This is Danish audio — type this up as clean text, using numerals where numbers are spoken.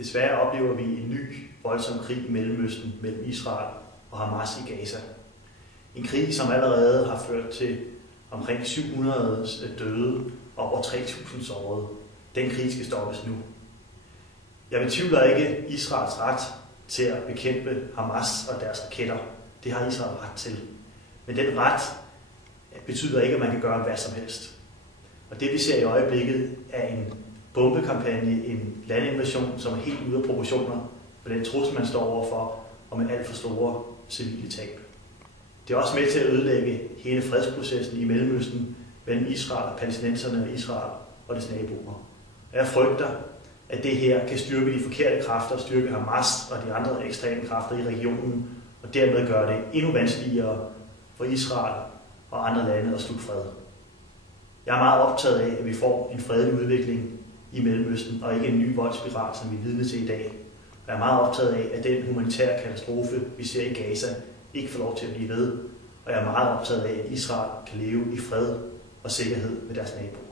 Desværre oplever vi en ny voldsom krig i Mellemøsten mellem Israel og Hamas i Gaza. En krig, som allerede har ført til omkring 700 døde og over 3.000 sårede. Den krig skal stoppes nu. Jeg betvivler ikke Israels ret til at bekæmpe Hamas og deres raketter. Det har Israel ret til. Men den ret betyder ikke, at man kan gøre hvad som helst. Og det vi ser i øjeblikket er en bombekampagne, en landinvasion, som er helt ude af proportioner med den trussel, man står overfor, og med alt for store civile tab. Det er også med til at ødelægge hele fredsprocessen i Mellemøsten mellem Israel og palæstinenserne og Israel og dets naboer. Og jeg frygter, at det her kan styrke de forkerte kræfter, styrke Hamas og de andre ekstreme kræfter i regionen, og dermed gøre det endnu vanskeligere for Israel og andre lande at slutte fred. Jeg er meget optaget af, at vi får en fredelig udvikling i Mellemøsten, og ikke en ny voldsspiral, som vi er vidne til i dag. Og jeg er meget optaget af, at den humanitære katastrofe, vi ser i Gaza, ikke får lov til at blive ved. Og jeg er meget optaget af, at Israel kan leve i fred og sikkerhed med deres naboer.